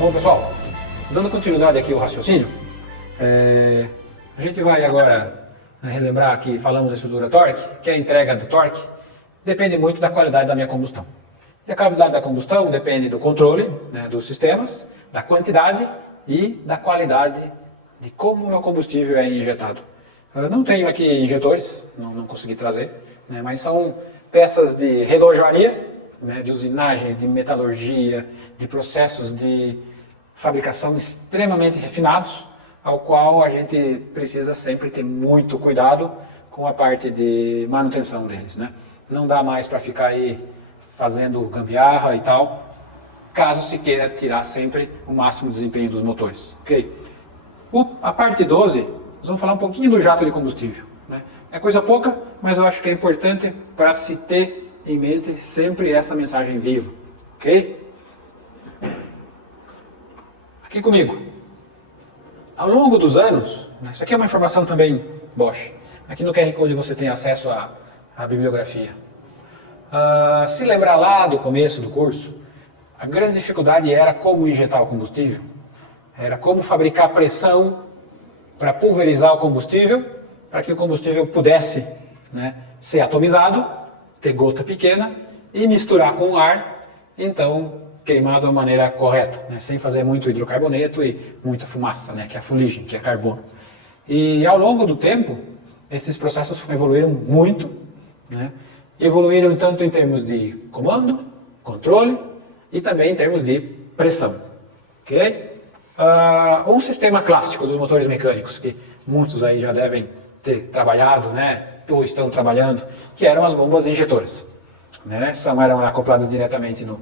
Bom, pessoal, dando continuidade aqui ao raciocínio, a gente vai agora relembrar que falamos da estrutura torque, que a entrega do torque depende muito da qualidade da minha combustão. E a qualidade da combustão depende do controle, né, dos sistemas, da quantidade e da qualidade de como o meu combustível é injetado. Eu não tenho aqui injetores, não consegui trazer, né, mas são peças de relojoaria, né, de usinagens, de metalurgia, de processos de fabricação extremamente refinados, ao qual a gente precisa sempre ter muito cuidado com a parte de manutenção deles, né? Não dá mais para ficar aí fazendo gambiarra e tal, caso se queira tirar sempre o máximo desempenho dos motores, ok? A parte 12, nós vamos falar um pouquinho do jato de combustível, né? É coisa pouca, mas eu acho que é importante para se ter em mente sempre essa mensagem viva, ok? Aqui comigo. Ao longo dos anos, né, isso aqui é uma informação também Bosch. Aqui no QR Code você tem acesso à bibliografia. Se lembrar lá do começo do curso, a grande dificuldade era como injetar o combustível. Era como fabricar pressão para pulverizar o combustível, para que o combustível pudesse, né, ser atomizado, ter gota pequena e misturar com o ar, então queimado da maneira correta, né, sem fazer muito hidrocarboneto e muita fumaça, né, que é a fuligem, que é carbono. E ao longo do tempo, esses processos evoluíram muito, né, evoluíram tanto em termos de comando, controle e também em termos de pressão. Okay? Um sistema clássico dos motores mecânicos, que muitos aí já devem ter trabalhado, né, ou estão trabalhando, que eram as bombas injetoras. Né, são eram acopladas diretamente no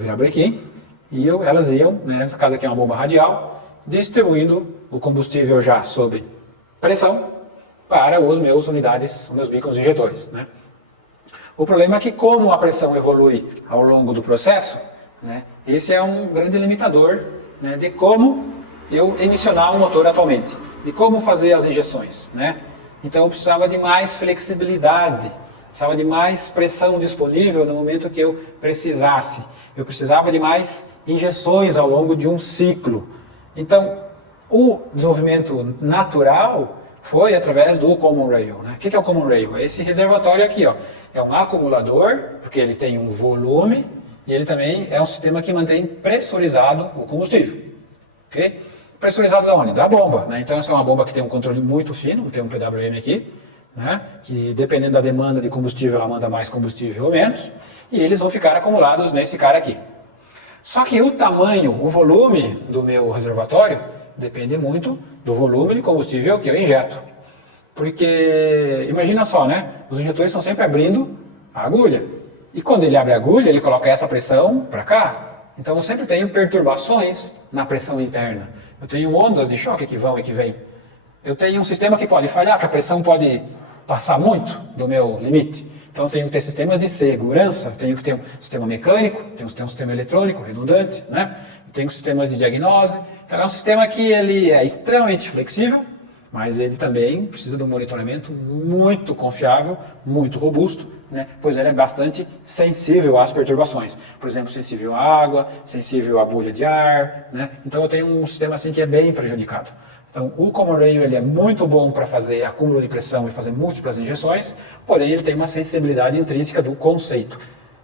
virabrequim e elas iam, né, nessa casa aqui é uma bomba radial, distribuindo o combustível já sob pressão para os meus bicos injetores. Né. O problema é que como a pressão evolui ao longo do processo, né, esse é um grande limitador, né, de como eu emissionar um motor atualmente, de como fazer as injeções. Né. Então eu precisava de mais flexibilidade, precisava de mais pressão disponível no momento que eu precisasse. Eu precisava de mais injeções ao longo de um ciclo. Então, o desenvolvimento natural foi através do Common Rail. Né? O que é o Common Rail? É esse reservatório aqui. Ó. É um acumulador, porque ele tem um volume, e ele também é um sistema que mantém pressurizado o combustível. Okay? Pressurizado da onde? Da bomba. Né? Então, essa é uma bomba que tem um controle muito fino, tem um PWM aqui, né, que dependendo da demanda de combustível, ela manda mais combustível ou menos, e eles vão ficar acumulados nesse cara aqui. Só que o tamanho, o volume do meu reservatório depende muito do volume de combustível que eu injeto. Porque, imagina só, né, os injetores estão sempre abrindo a agulha, e quando ele abre a agulha, ele coloca essa pressão para cá, então eu sempre tenho perturbações na pressão interna. Eu tenho ondas de choque que vão e que vêm. Eu tenho um sistema que pode falhar, que a pressão pode passar muito do meu limite. Então eu tenho que ter sistemas de segurança, eu tenho que ter um sistema mecânico, tenho que ter um sistema eletrônico redundante, né? Eu tenho sistemas de diagnose. Então é um sistema que ele é extremamente flexível, mas ele também precisa de um monitoramento muito confiável, muito robusto, né? Pois ele é bastante sensível às perturbações. Por exemplo, sensível à água, sensível à bolha de ar, né? Então eu tenho um sistema assim que é bem prejudicado. Então, o Common Rail ele é muito bom para fazer acúmulo de pressão e fazer múltiplas injeções, porém ele tem uma sensibilidade intrínseca do conceito.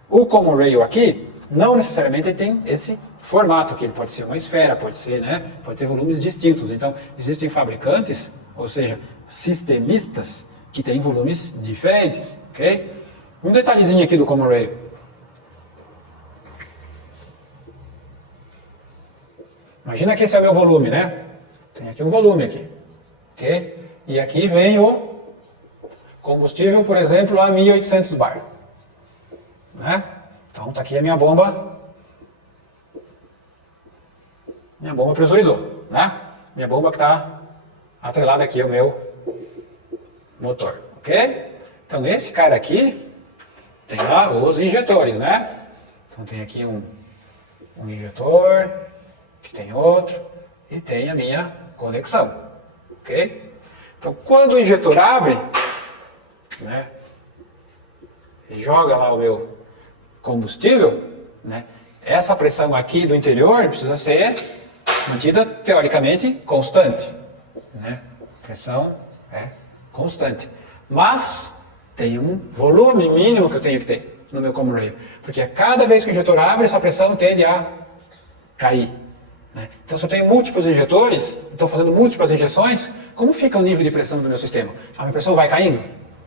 O Common Rail aqui, não necessariamente tem esse formato, que ele pode ser uma esfera, pode ser, né, pode ter volumes distintos. Então, existem fabricantes, ou seja, sistemistas, que têm volumes diferentes. Okay? Um detalhezinho aqui do Common Rail. Imagina que esse é o meu volume, né? Tem aqui um volume aqui, ok? E aqui vem o combustível, por exemplo, a 1800 bar. Né? Então está aqui a minha bomba. Minha bomba pressurizou, né? Minha bomba que está atrelada aqui ao meu motor, ok? Então esse cara aqui tem lá os injetores, né? Então tem aqui um injetor, que tem outro, e tem a minha conexão, ok? Então, quando o injetor abre, né, e joga lá o meu combustível, né, essa pressão aqui do interior precisa ser mantida teoricamente constante, né? Pressão é constante. Mas tem um volume mínimo que eu tenho que ter no meu common rail, porque a cada vez que o injetor abre, essa pressão tende a cair, né? Então, se eu tenho múltiplos injetores, estou fazendo múltiplas injeções, como fica o nível de pressão do meu sistema? A minha pressão vai caindo,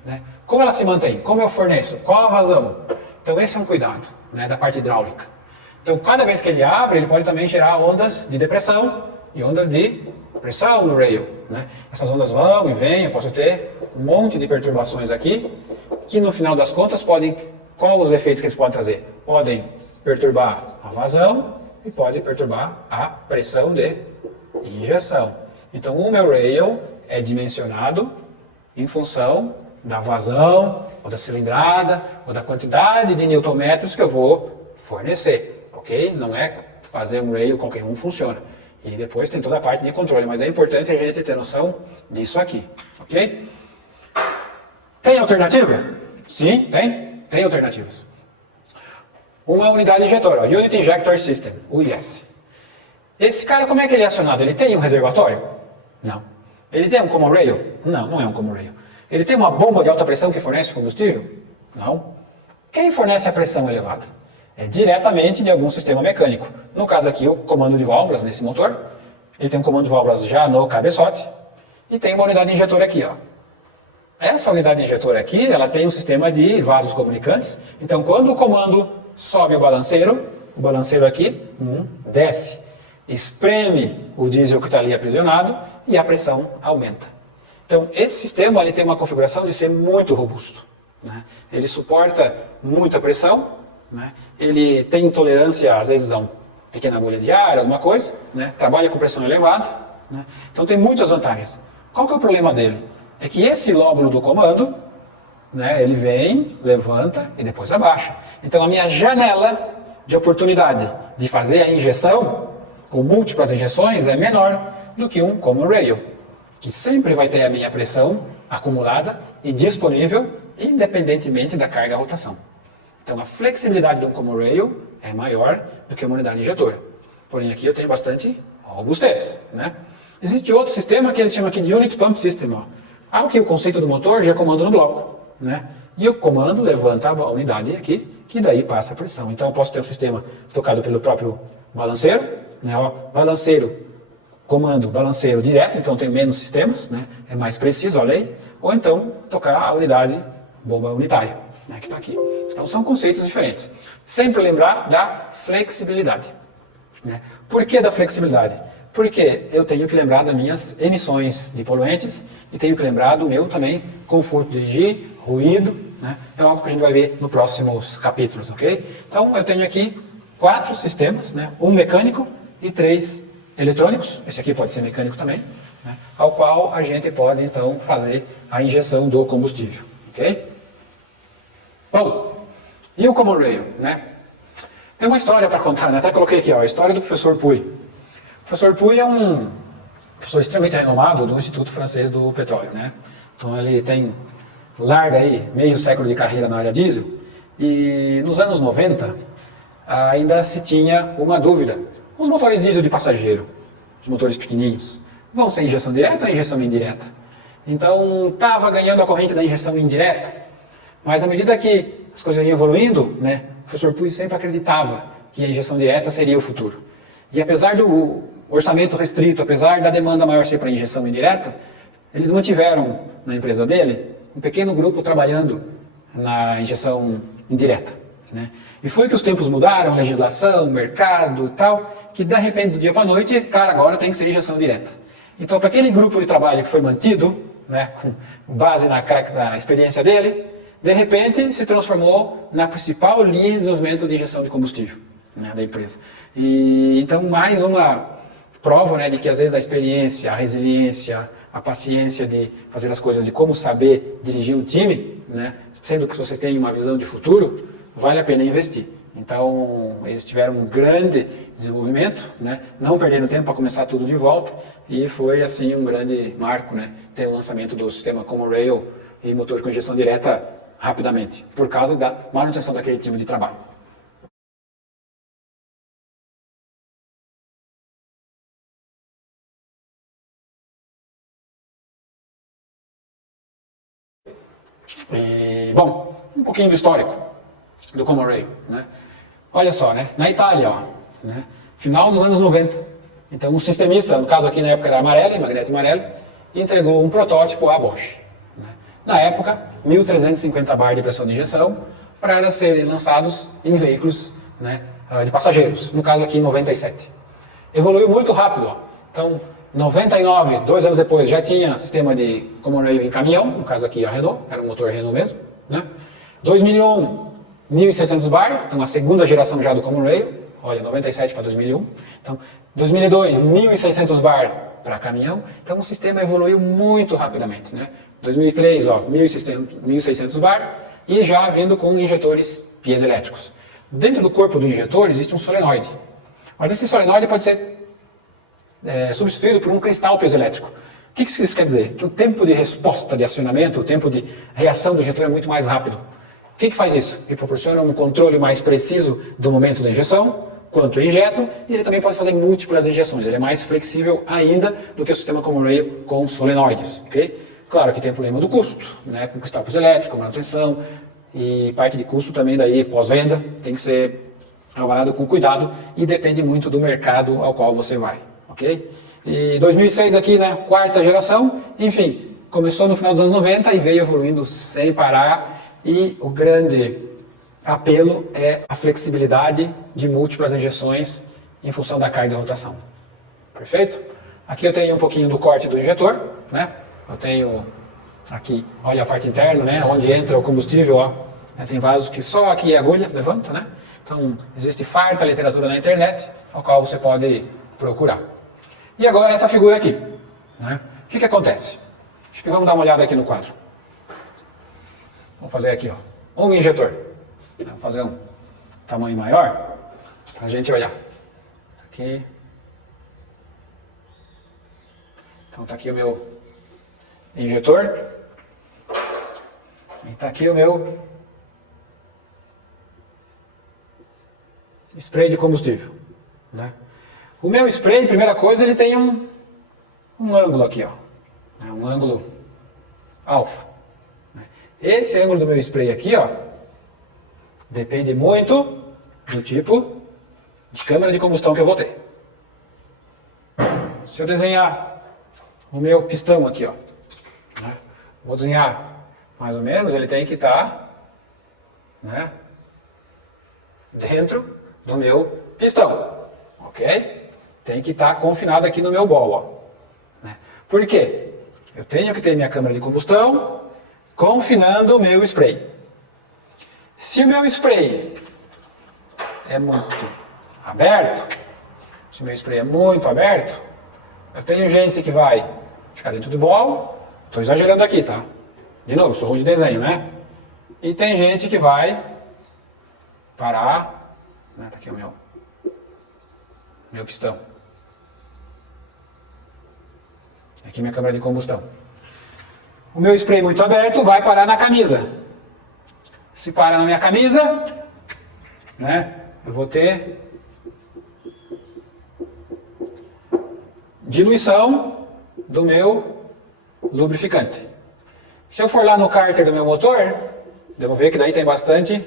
né? Como ela se mantém? Como eu forneço? Qual a vazão? Então, esse é um cuidado, né, da parte hidráulica. Então, cada vez que ele abre, ele pode também gerar ondas de depressão e ondas de pressão no rail, né? Essas ondas vão e vêm, eu posso ter um monte de perturbações aqui, que no final das contas podem... Qual os efeitos que eles podem trazer? Podem perturbar a vazão e podem perturbar a pressão de injeção. Então, o meu rail é dimensionado em função da vazão, ou da cilindrada, ou da quantidade de newtonmetros que eu vou fornecer, ok? Não é fazer um rail qualquer um funciona. E depois tem toda a parte de controle, mas é importante a gente ter noção disso aqui, ok? Tem alternativa? Sim, tem. Tem alternativas. Uma unidade injetora, Unit Injector System, UIS. Esse cara, como é que ele é acionado? Ele tem um reservatório? Não. Ele tem um common rail? Não, não é um common rail. Ele tem uma bomba de alta pressão que fornece combustível? Não. Quem fornece a pressão elevada? É diretamente de algum sistema mecânico. No caso aqui, o comando de válvulas nesse motor. Ele tem um comando de válvulas já no cabeçote. E tem uma unidade injetora aqui, ó. Essa unidade injetora aqui, ela tem um sistema de vasos comunicantes. Então, quando o comando sobe o balanceiro aqui desce, espreme o diesel que está ali aprisionado e a pressão aumenta. Então, esse sistema ele tem uma configuração de ser muito robusto, né? Ele suporta muita pressão, né? Ele tem tolerância, às vezes, a uma pequena bolha de ar, alguma coisa, né? Trabalha com pressão elevada, né? Então, tem muitas vantagens. Qual que é o problema dele? É que esse lóbulo do comando, né, ele vem, levanta e depois abaixa. Então, a minha janela de oportunidade de fazer a injeção, ou múltiplas injeções, é menor do que um common rail, que sempre vai ter a minha pressão acumulada e disponível, independentemente da carga rotação. Então, a flexibilidade de um common rail é maior do que uma unidade injetora. Porém, aqui eu tenho bastante robustez, né? Existe outro sistema que eles chamam aqui de Unit Pump System, ó. Aqui o conceito do motor já é comando no bloco, né? E o comando levanta a unidade aqui, que daí passa a pressão. Então eu posso ter um sistema tocado pelo próprio balanceiro, né? Ó, balanceiro, comando, balanceiro direto, então tem menos sistemas, né? É mais preciso a lei. Ou então tocar a unidade bomba unitária, né? Que está aqui. Então são conceitos diferentes. Sempre lembrar da flexibilidade, né? Por que da flexibilidade? Porque eu tenho que lembrar das minhas emissões de poluentes e tenho que lembrar do meu também conforto de dirigir, ruído, né? É algo que a gente vai ver nos próximos capítulos, ok? Então eu tenho aqui 4 sistemas, né? Um mecânico e 3 eletrônicos, esse aqui pode ser mecânico também, né? Ao qual a gente pode então fazer a injeção do combustível, ok? Bom, e o common rail, né? Tem uma história para contar, né? Até coloquei aqui, ó, a história do professor Puy. O professor Puy é um professor extremamente renomado do Instituto Francês do Petróleo, né? Então ele tem larga aí meio século de carreira na área diesel e nos anos 90 ainda se tinha uma dúvida. Os motores diesel de passageiro, os motores pequenininhos, vão ser injeção direta ou injeção indireta? Então estava ganhando a corrente da injeção indireta, mas à medida que as coisas iam evoluindo, né, o professor Puy sempre acreditava que a injeção direta seria o futuro. E apesar do orçamento restrito, apesar da demanda maior ser para injeção indireta, eles mantiveram na empresa dele um pequeno grupo trabalhando na injeção indireta, né? E foi que os tempos mudaram, legislação, mercado e tal, que de repente, do dia para a noite, cara, agora tem que ser injeção direta. Então, para aquele grupo de trabalho que foi mantido, né, com base na experiência dele, de repente se transformou na principal linha de desenvolvimento de injeção de combustível, né, da empresa. E então mais uma prova, né, de que às vezes a experiência, a resiliência, a paciência de fazer as coisas, de como saber dirigir um time, né, sendo que você tem uma visão de futuro, vale a pena investir. Então eles tiveram um grande desenvolvimento, né, não perdendo tempo para começar tudo de volta, e foi assim um grande marco, né, ter o lançamento do sistema Common Rail e motor com injeção direta rapidamente, por causa da manutenção daquele tipo de trabalho. E, bom, um pouquinho do histórico do Common Rail, né? Olha só, né? Na Itália, ó, né? Final dos anos 90. Então, um sistemista, no caso aqui na época era Magneti Marelli, entregou um protótipo à Bosch. Né? Na época, 1.350 bar de pressão de injeção para serem lançados em veículos, né, de passageiros, no caso aqui em 97. Evoluiu muito rápido. Ó. Então, 99, 2 anos depois, já tinha sistema de Common Rail em caminhão, no caso aqui a Renault, era um motor Renault mesmo. Né? 2001, 1.600 bar, então a segunda geração já do Common Rail, olha, 97 para 2001. Então, 2002, 1.600 bar para caminhão, então o sistema evoluiu muito rapidamente. Né? 2003, ó, 1.600 bar e já vindo com injetores piezoelétricos. Dentro do corpo do injetor existe um solenoide, mas esse solenoide pode ser substituído por um cristal piezoelétrico. O que isso quer dizer? Que o tempo de resposta de acionamento, o tempo de reação do injetor é muito mais rápido. O que faz isso? Ele proporciona um controle mais preciso do momento da injeção, quanto eu injeto, e ele também pode fazer múltiplas injeções. Ele é mais flexível ainda do que o sistema Common Rail com solenoides. Okay? Claro que tem o problema do custo, né? Com cristal piezoelétrico, manutenção, e parte de custo também daí pós-venda tem que ser avaliado com cuidado e depende muito do mercado ao qual você vai. Ok? E 2006 aqui, né, quarta geração, enfim, começou no final dos anos 90 e veio evoluindo sem parar, e o grande apelo é a flexibilidade de múltiplas injeções em função da carga de rotação. Perfeito? Aqui eu tenho um pouquinho do corte do injetor, né? Eu tenho aqui, olha a parte interna, né, onde entra o combustível, ó. Tem vasos que só aqui a agulha levanta, né? Então, existe farta literatura na internet, ao qual você pode procurar. E agora essa figura aqui, né? O que acontece? Acho que vamos dar uma olhada aqui no quadro. Vamos fazer aqui, ó, um injetor. Vou fazer um tamanho maior para a gente olhar. Aqui. Então está aqui o meu injetor. E está aqui o meu spray de combustível. Né? O meu spray, primeira coisa, ele tem um ângulo aqui, ó. Um ângulo alfa. Esse ângulo do meu spray aqui, ó, depende muito do tipo de câmara de combustão que eu vou ter. Se eu desenhar o meu pistão aqui, ó, né, vou desenhar mais ou menos, ele tem que estar, né, dentro do meu pistão, ok? Tem que estar confinado aqui no meu bol, ó. Né? Por quê? Eu tenho que ter minha câmara de combustão confinando o meu spray. Se o meu spray é muito aberto, se o meu spray é muito aberto, eu tenho gente que vai ficar dentro do bol, estou exagerando aqui, tá? De novo, sou ruim de desenho, né? E tem gente que vai parar, né? Tá aqui o meu pistão. Aqui minha câmara de combustão. O meu spray muito aberto vai parar na camisa. Se parar na minha camisa, né, eu vou ter diluição do meu lubrificante. Se eu for lá no cárter do meu motor, devo ver que daí tem bastante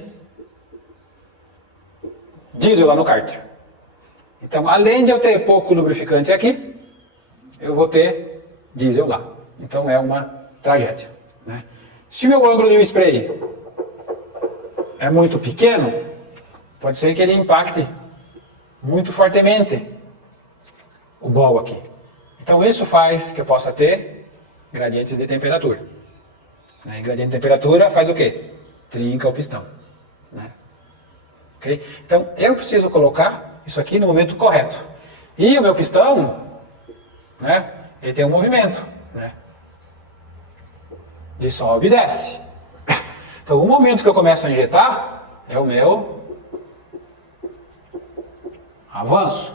diesel lá no cárter. Então, além de eu ter pouco lubrificante aqui, eu vou ter diesel lá. Então, é uma tragédia. Né? Se o meu ângulo de spray é muito pequeno, pode ser que ele impacte muito fortemente o bol aqui. Então isso faz que eu possa ter gradientes de temperatura. Né? E gradiente de temperatura faz o quê? Trinca o pistão. Né? Okay? Então eu preciso colocar isso aqui no momento correto. E o meu pistão, né, ele tem um movimento. Né? De sobe e desce. Então, o momento que eu começo a injetar é o meu avanço.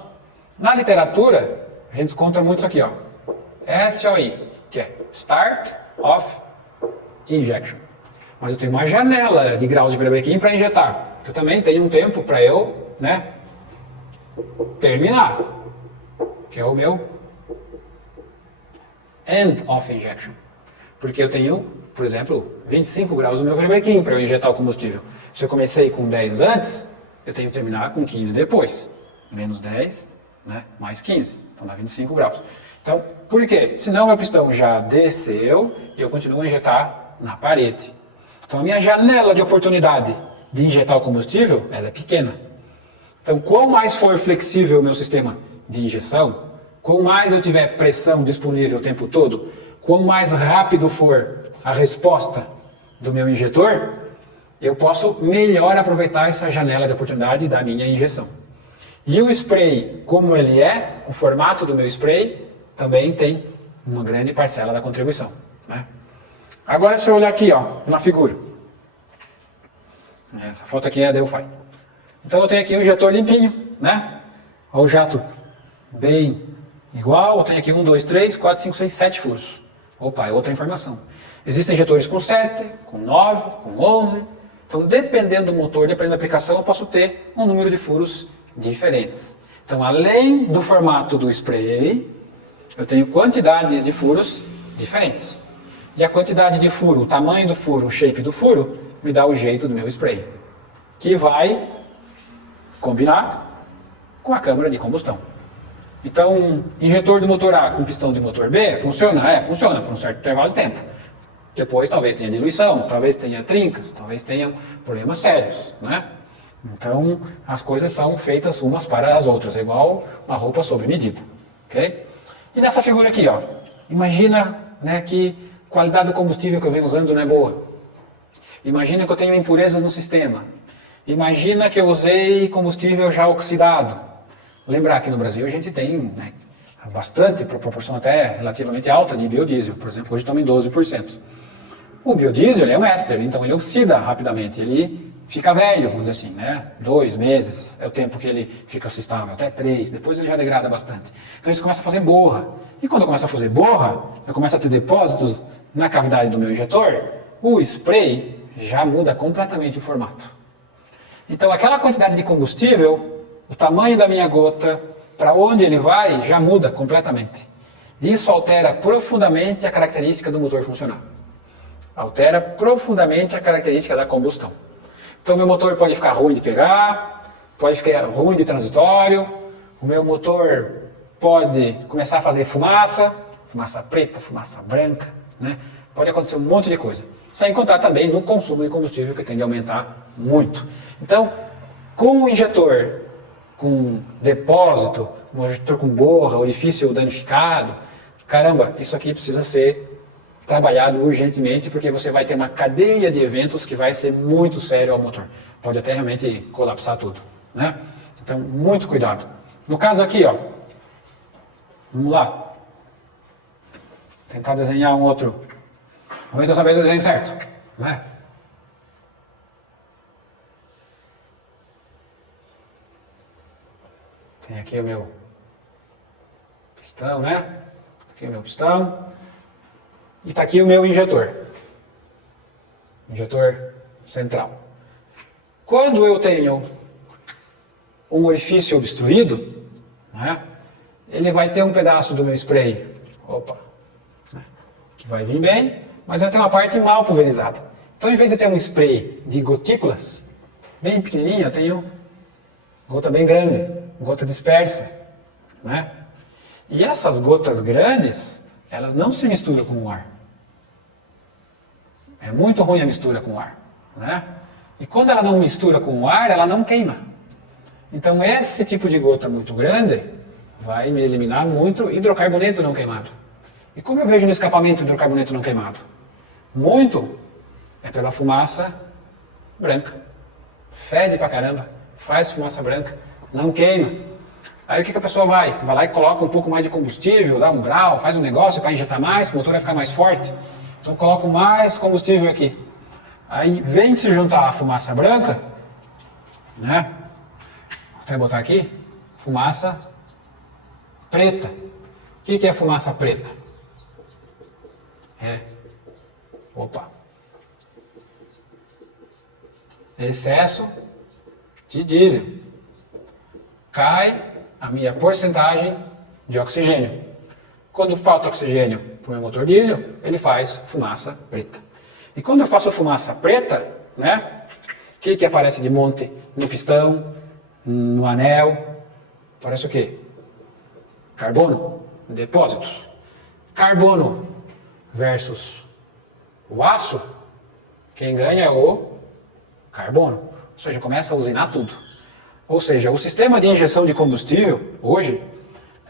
Na literatura, a gente encontra muito isso aqui, ó. SOI, que é Start of Injection. Mas eu tenho uma janela de graus de brequim para injetar. Eu também tenho um tempo para eu, né, terminar. Que é o meu End of Injection. Porque eu tenho por exemplo, 25 graus no meu break-in para eu injetar o combustível. Se eu comecei com 10 antes, eu tenho que terminar com 15 depois. Menos 10, né, mais 15. Então dá 25 graus. Então, por quê? Senão meu pistão já desceu e eu continuo a injetar na parede. Então a minha janela de oportunidade de injetar o combustível, ela é pequena. Então, quanto mais for flexível o meu sistema de injeção, quanto mais eu tiver pressão disponível o tempo todo, quanto mais rápido for a resposta do meu injetor, eu posso melhor aproveitar essa janela de oportunidade da minha injeção. E o spray, como ele é, o formato do meu spray, também tem uma grande parcela da contribuição, né? Agora, se eu olhar aqui, ó, na figura. Essa foto aqui é a Delphi. Então eu tenho aqui um injetor limpinho, né? Olha o jato bem igual. Eu tenho aqui 1, 2, 3, 4, 5, 6, 7 furos. Opa, é outra informação. Existem injetores com 7, com 9, com 11. Então, dependendo do motor, dependendo da aplicação, eu posso ter um número de furos diferentes. Então, além do formato do spray, eu tenho quantidades de furos diferentes. E a quantidade de furo, o tamanho do furo, o shape do furo, me dá o jeito do meu spray, que vai combinar com a câmara de combustão. Então, injetor de motor A com pistão de motor B, funciona? Funciona por um certo intervalo de tempo. Depois talvez tenha diluição, talvez tenha trincas, talvez tenha problemas sérios, né? Então, as coisas são feitas umas para as outras, é igual uma roupa sob medida, ok? E nessa figura aqui, ó, imagina, né, que a qualidade do combustível que eu venho usando não é boa. Imagina que eu tenho impurezas no sistema. Imagina que eu usei combustível já oxidado. Lembrar que no Brasil a gente tem, né, bastante, proporção até relativamente alta de biodiesel. Por exemplo, hoje estamos em 12%. O biodiesel ele é um éster, então ele oxida rapidamente. Ele fica velho, vamos dizer assim, né? 2 meses é o tempo que ele fica estável, até 3. Depois ele já degrada bastante. Então isso começa a fazer borra. E quando começa a fazer borra, eu começo a ter depósitos na cavidade do meu injetor, o spray já muda completamente o formato. Então aquela quantidade de combustível, o tamanho da minha gota, para onde ele vai, já muda completamente. Isso altera profundamente a característica do motor funcionar. Altera profundamente a característica da combustão. Então meu motor pode ficar ruim de pegar, pode ficar ruim de transitório, o meu motor pode começar a fazer fumaça, fumaça preta, fumaça branca, né? Pode acontecer um monte de coisa. Sem contar também no consumo de combustível, que tende a aumentar muito. Então, com o injetor com depósito, um injetor com borra, orifício danificado, caramba, isso aqui precisa ser trabalhado urgentemente, porque você vai ter uma cadeia de eventos que vai ser muito sério ao motor. Pode até realmente colapsar tudo, né? Então, muito cuidado. No caso aqui, ó, vamos lá. Tentar desenhar um outro. Vamos ver se eu saber o desenho certo, né? Tem aqui o meu pistão, né? Aqui o meu pistão. E está aqui o meu injetor. Injetor central. Quando eu tenho um orifício obstruído, né, ele vai ter um pedaço do meu spray, né, que vai vir bem, mas vai ter uma parte mal pulverizada. Então, em vez de ter um spray de gotículas, bem pequenininho, eu tenho gota bem grande, gota dispersa, né? E essas gotas grandes, elas não se misturam com o ar. É muito ruim a mistura com o ar, né? E quando ela não mistura com o ar, ela não queima. Então esse tipo de gota muito grande vai me eliminar muito hidrocarboneto não queimado. E como eu vejo no escapamento hidrocarboneto não queimado? Muito é pela fumaça branca. Fede pra caramba, faz fumaça branca, não queima. Aí o que a pessoa vai? Vai lá e coloca um pouco mais de combustível, dá um grau, faz um negócio para injetar mais, o motor vai ficar mais forte. Então coloco mais combustível aqui. Aí vem se juntar a fumaça branca, né? Vou até botar aqui, fumaça preta. O que é fumaça preta? Excesso de diesel. Cai a minha porcentagem de oxigênio. Quando falta oxigênio para o meu motor diesel, ele faz fumaça preta. E quando eu faço fumaça preta, né? O que aparece de monte no pistão, no anel? Aparece o quê? Carbono, depósitos. Carbono versus o aço, quem ganha é o carbono. Ou seja, começa a usinar tudo. Ou seja, o sistema de injeção de combustível, hoje,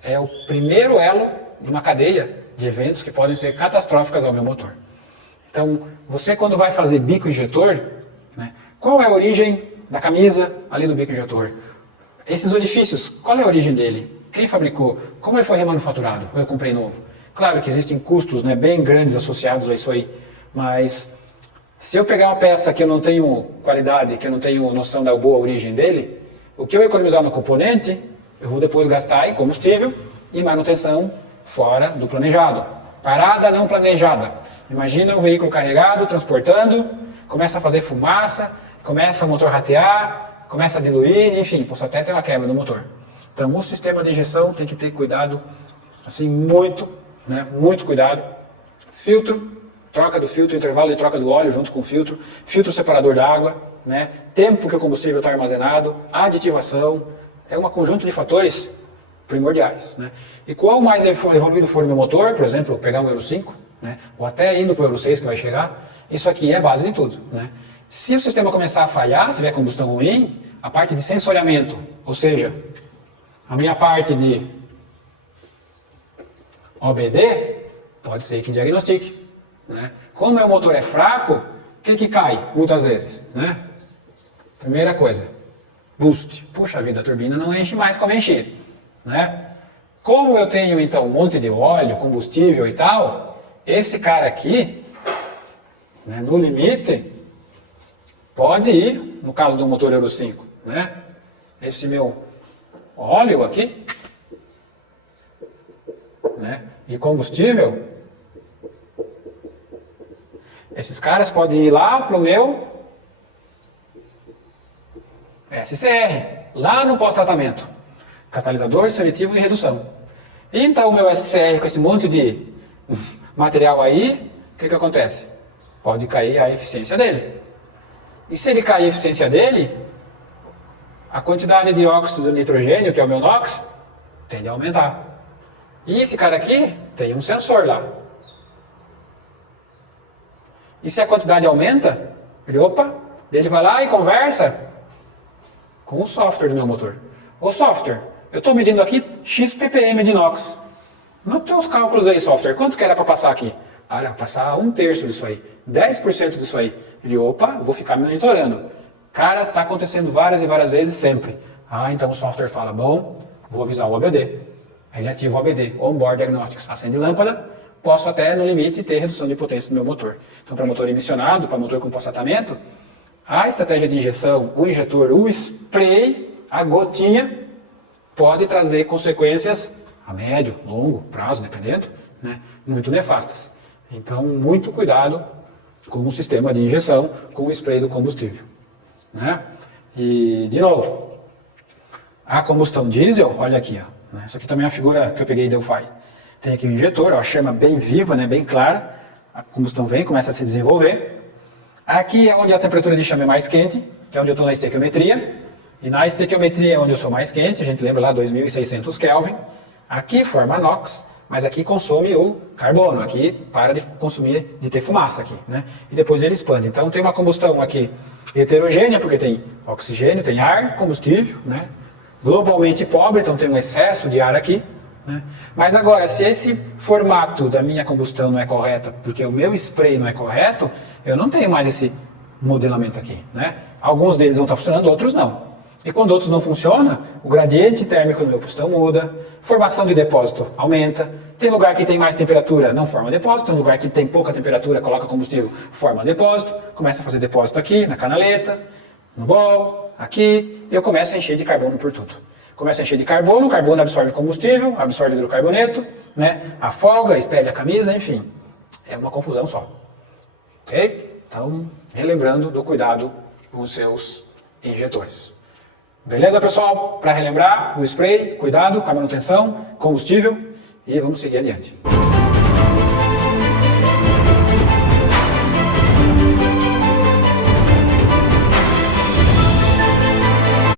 é o primeiro elo de uma cadeia de eventos que podem ser catastróficas ao meu motor. Então, você quando vai fazer bico injetor, né, qual é a origem da camisa ali do bico injetor? Esses orifícios, qual é a origem dele? Quem fabricou? Como ele foi remanufaturado? Ou eu comprei novo? Claro que existem custos, né, bem grandes associados a isso aí, mas se eu pegar uma peça que eu não tenho qualidade, que eu não tenho noção da boa origem dele, o que eu economizar no componente, eu vou depois gastar em combustível e manutenção fora do planejado. Parada não planejada. Imagina um veículo carregado, transportando, começa a fazer fumaça, começa o motor ratear, começa a diluir, enfim, posso até ter uma quebra do motor. Então o sistema de injeção tem que ter cuidado, assim, muito, né, muito cuidado. Filtro, troca do filtro, intervalo de troca do óleo junto com o filtro separador da água, né, tempo que o combustível está armazenado, aditivação, é um conjunto de fatores primordiais, né? E qual mais evoluído for o meu motor, por exemplo, pegar um Euro 5, né, ou até indo para o Euro 6 que vai chegar, isso aqui é base de tudo, né? Se o sistema começar a falhar, tiver combustão ruim, a parte de sensoriamento, ou seja, a minha parte de OBD, pode ser que diagnostique, né? Como o meu motor é fraco, o que cai muitas vezes, né? Primeira coisa, boost. Puxa vida, a turbina não enche mais como enchia, né? Como eu tenho então um monte de óleo, combustível e tal, esse cara aqui, né, no limite, pode ir, no caso do motor Euro 5, né? Esse meu óleo aqui, né, e combustível, esses caras podem ir lá para o meu SCR, lá no pós-tratamento, catalisador seletivo de redução. Então o meu SCR com esse monte de material aí, o que acontece? Pode cair a eficiência dele. E se ele cair a eficiência dele, a quantidade de óxido de nitrogênio, que é o meu NOx, tende a aumentar. E esse cara aqui tem um sensor lá. E se a quantidade aumenta, ele vai lá e conversa com o software do meu motor. Ô software, eu estou medindo aqui X ppm de NOx. Nos teus cálculos aí, software, quanto que era para passar aqui? Ah, era passar 1/3 disso aí, 10% disso aí. Ele, vou ficar monitorando. Cara, está acontecendo várias e várias vezes, sempre. Ah, então o software fala, bom, vou avisar o OBD. Aí ele ativa o OBD, On-Board Diagnostics, acende lâmpada, posso até, no limite, ter redução de potência do meu motor. Então, para motor emissionado, para motor com pós-tratamento, a estratégia de injeção, o injetor, o spray, a gotinha, pode trazer consequências a médio, longo prazo, dependendo, né, muito nefastas. Então, muito cuidado com o sistema de injeção, com o spray do combustível, né? E, de novo, a combustão diesel, olha aqui, ó, né? Isso aqui também é uma figura que eu peguei em Delphi. Tem aqui o injetor, ó, a chama bem viva, né, bem clara, a combustão vem, começa a se desenvolver. Aqui é onde a temperatura de chama é mais quente, que é onde eu estou na estequiometria. E na estequiometria é onde eu sou mais quente, a gente lembra lá 2600 Kelvin. Aqui forma NOx, mas aqui consome o carbono, aqui para de consumir, de ter fumaça aqui, né? E depois ele expande. Então tem uma combustão aqui heterogênea, porque tem oxigênio, tem ar, combustível, né? Globalmente pobre, então tem um excesso de ar aqui, né? Mas agora, se esse formato da minha combustão não é correto, porque o meu spray não é correto, eu não tenho mais esse modelamento aqui, né? Alguns deles vão estar funcionando, outros não. E quando outros não funcionam, o gradiente térmico do meu pistão muda, formação de depósito aumenta, tem lugar que tem mais temperatura, não forma depósito, tem lugar que tem pouca temperatura, coloca combustível, forma depósito, começa a fazer depósito aqui, na canaleta, no bol, aqui, e eu começo a encher de carbono por tudo. Começa a encher de carbono, o carbono absorve combustível, absorve hidrocarboneto, né? Afoga, espelha a camisa, enfim, é uma confusão só. Ok? Então, relembrando do cuidado com os seus injetores. Beleza, pessoal? Para relembrar, o spray, cuidado com a manutenção, combustível e vamos seguir adiante.